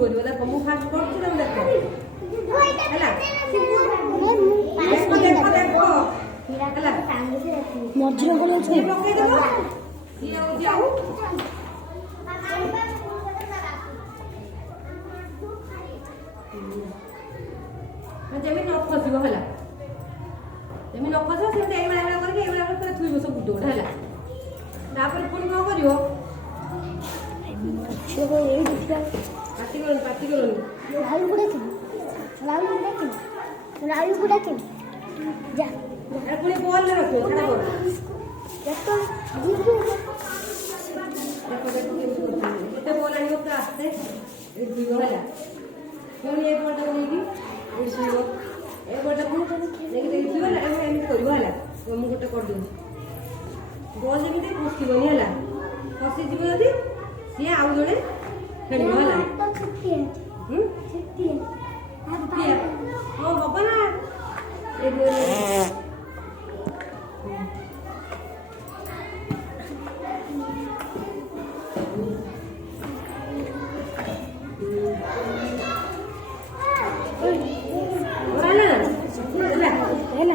କରିବ ଦେଖ ମୁଁ ଫାଷ୍ଟ କରୁଛି ତମେ ଦେଖ ହେଲା ଦେଖ ଦେଖ ଦେଖ ହେଲା ମଝିରେ କଣ ଅଛି ପକେଇଦେବ ଇଏ ହଉଛି ଆଉ ଯେମିତି ନ ଖସିବ ହେଲା ଯେମିତି ନ ଖସିବ ସେମିତି ଏଇଭଳିଆ କରିକି ଏଇଭଳିଆ ପୁରା ଥୁଇବ ସବୁ ଗୁଟେ ଗୁଟେ ହେଲା ତାପରେ ପୁଣି କଣ କରିବ ପାଟି କରନି ରାହୁଲ ଗୁଡା କେମିତି ଯା ପୁଣି ବଲରେ ରଖିବ ଛାଡ ବଲ ଦେଖ କେତେ ବଲ ଆଣିବ ପୁରା ଆସ୍ତେ ଏଠି ଥୁଇବ ହେଲା ପୁଣି ଏ ବଲଟାକୁ ନେଇକି ଏଠି ଥୁଇବ ଏ ବଲଟାକୁ ନେଇକି ଥୁଇବ ହେଲା ଏମିତି କରିବ ହେଲା ମୁଁ ଗୋଟେ କରିଦେଉଛି ବଲ ଯେମିତି ଖସିବନି ହେଲା ଖସିଯିବ ଯଦି ସିଏ ଆଉ ଜଣେ ଖେଳିବ ହେଲା ହଁ ହବ ନା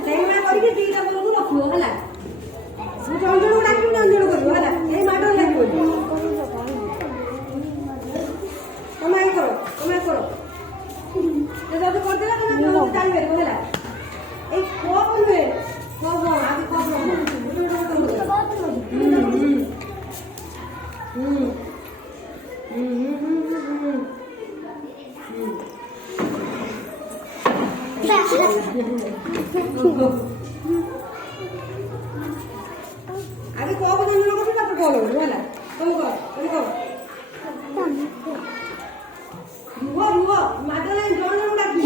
ସେଇଭଳିଆ କରିକି ଦିଟା ବଲକୁ ରଖିବ ହେଲା ମୁଁ ଜଣକୁ ଡାକିବି ଜଣ କରିବ ହେଲା ଏଇ ମାଡ଼ ଲାଗିବନି ତମେ କର ଯଦି କରିଦେଲା ତମେ ଜାଣିପାରିବ ହେଲା ଏଇ କପ ନୁହେଁ କପ ଆগে କପ আগে কপ জন্য করবি তারপর বল ହେଲା তুমি কর ରୁହ ମାଡ଼ ନାହିଁ ଜଣ ଡାକି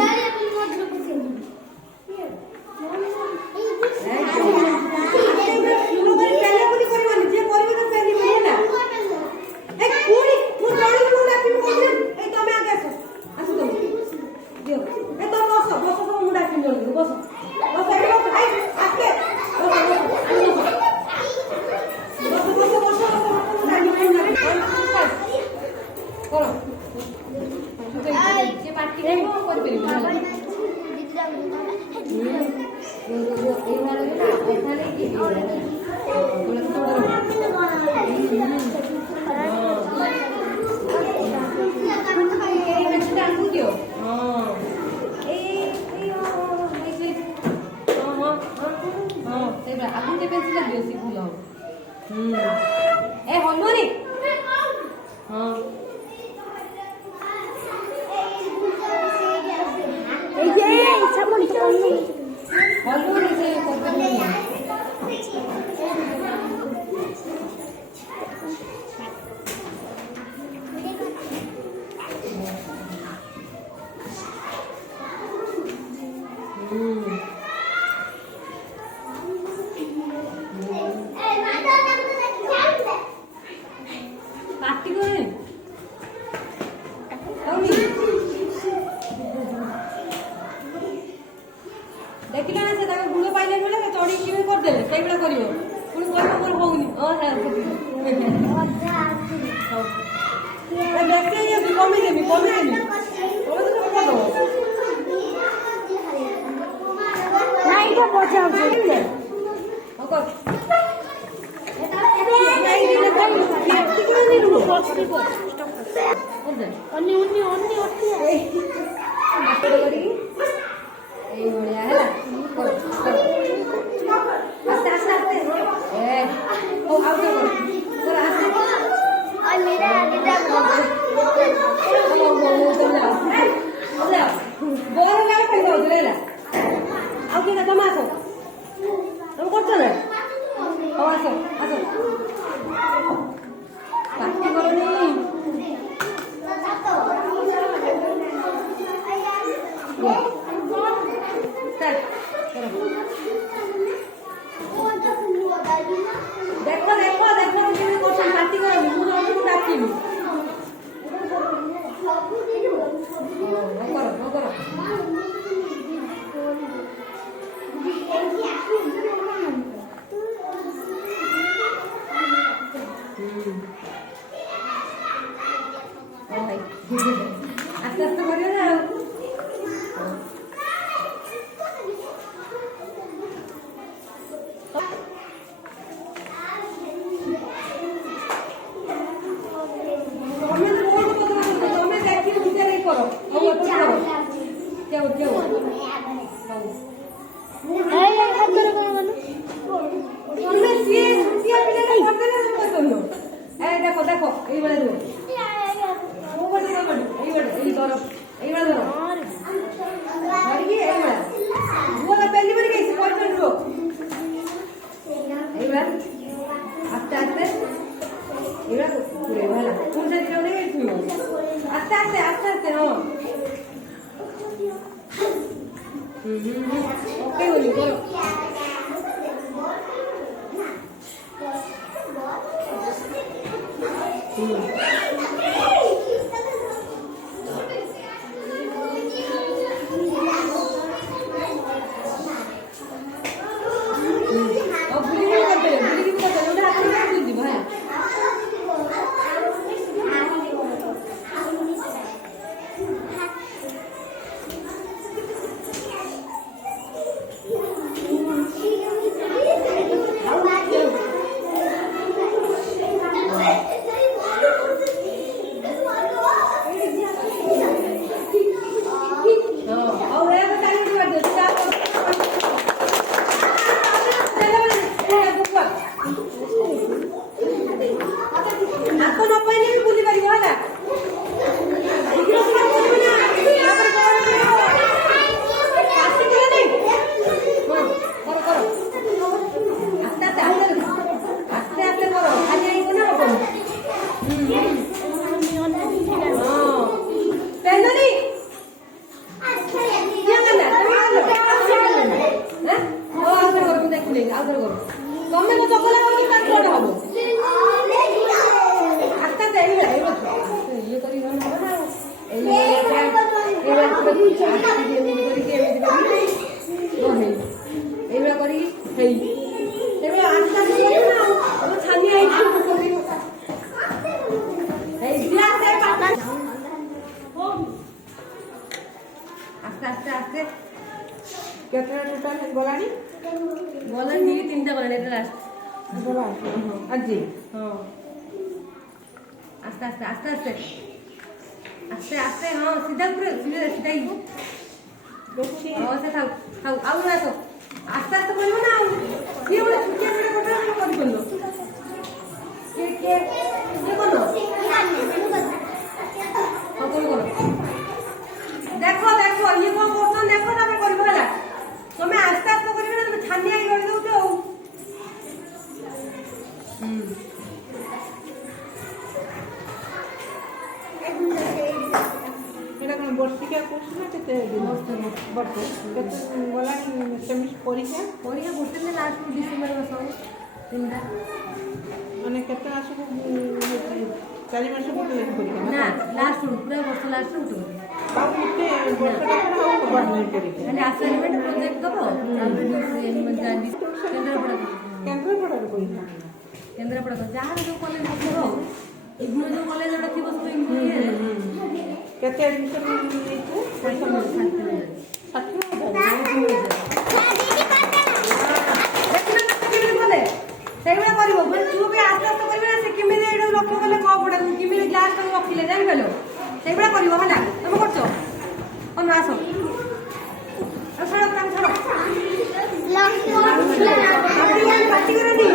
ଦେଖିଲା ନା ସେ ତାଙ୍କ ଗୁଣ ପାଇଲେ ବେଳେ ଚଢିକି କିਵੇਂ କରିଦେଲେ ସେଇଭଳିଆ କରିବ ପୁଣି କହିବ ମୋର ହଉନି ଦେଖେଇ କମେଇଦେବି এইভଳିଆ ହେଲା ଆସ୍ତେ ଆସ୍ତେ ଆସ୍ତେ ହଉ ଆଉ ବଲ କାଳେ ଖାଇଯାଉଥିଲେ ହେଲା ଆଉ କିଏ ତମେ ଆସ ତମେ କରୁଛ ନା ହଉ ଆସ ପାଟି କରନି ଦେଖ କେମିତି କରୁଛନ୍ତି ପାଟି କରନି ମୁଁ ଜଣକୁ ଡାକିବି କର ଭାଇ দেখো দেখো এইবারে ধরো এই ধরো এইবার ধরো ধরিকি এইবার বলো পেলি বলি গেছি পয়েন্ট রো এইবার আস্তে আস্তে এবার ঘুরে ভালো কোন সাইড থেকে উঠে গেছি আস্তে আস্তে আস্তে আস্তে হ্যাঁ ওকে বলি বলো এইবার করি হেই এবার আস্তে আস্তে না ও ছানিয়ে আইছি এই গ্লাসে আস্তে আস্তে আস্তে কেতটা টোটাল গলানি গলানি তিনটা গলানি এটা লাস্ট বাবা আজি হ্যাঁ আস্তে আস্তে আস্তে আস্তে আস্তে আস্তে হ্যাঁ সিধা করে সিধাই দেখছি আচ্ছা থাক থাক আউ না তো আস্তে আস্তে বলবো না কি বলে ছুটি করে কথা বলি বললো কে কে কে বললো কত করো দেখো দেখো ইয়ে কোন করছো দেখো না করবো না তুমি আস্তে আস্তে করবে না তুমি ছানিয়ে আই করে দাও তো এটা কোন বর্ষিকা কোর্স না কেতে বর্ষ কেতে গলানি সেমিস পরীক্ষা পরীক্ষা করতে না লাস্ট ডিসেম্বর মাস তিনটা মানে কেতে আসবো 4 মাস পরে পরীক্ষা না লাস্ট পুরো বর্ষ লাস্ট উঠবে তাও কিতে বর্ষটা ছাড়া হবার নাই পরীক্ষা মানে অ্যাসাইনমেন্ট প্রজেক্ট দেবো তারপরে কেন্দ্রাপড়ার পরীক্ষা কেন্দ্রাপড়া ଯାହାର ଯୋଉ କଲେଜ ଥିବ ଇଗ୍ନୋ ଯୋଉ କଲେଜ ଗୁଡ଼ା ଥିବ ସବୁ ଇଗ୍ନୋ ଇଏରେ କେତେ ଆଡମିସନ ନେଇଛୁ ପଇସା ସେଇଭଳିଆ କରିବ ମାନେ ତୁ ବି ଆସ୍ତେ ଆସ୍ତେ କରିବେ ନା ସେ କେମିତି ଏଇଟା ଲକ୍ଷ୍ୟ କଲେ କଣ ପଡେ କେମିତି ଗ୍ଲାସ କରି ରଖିଲେ ଜାଣିପାରିଲ ସେଇଭଳିଆ କରିବ ହେଲା ତମେ କରୁଛ ତମେ ଆସ ଛାଡ଼ ତାଙ୍କୁ ଛାଡ଼ ପାଟି କରନି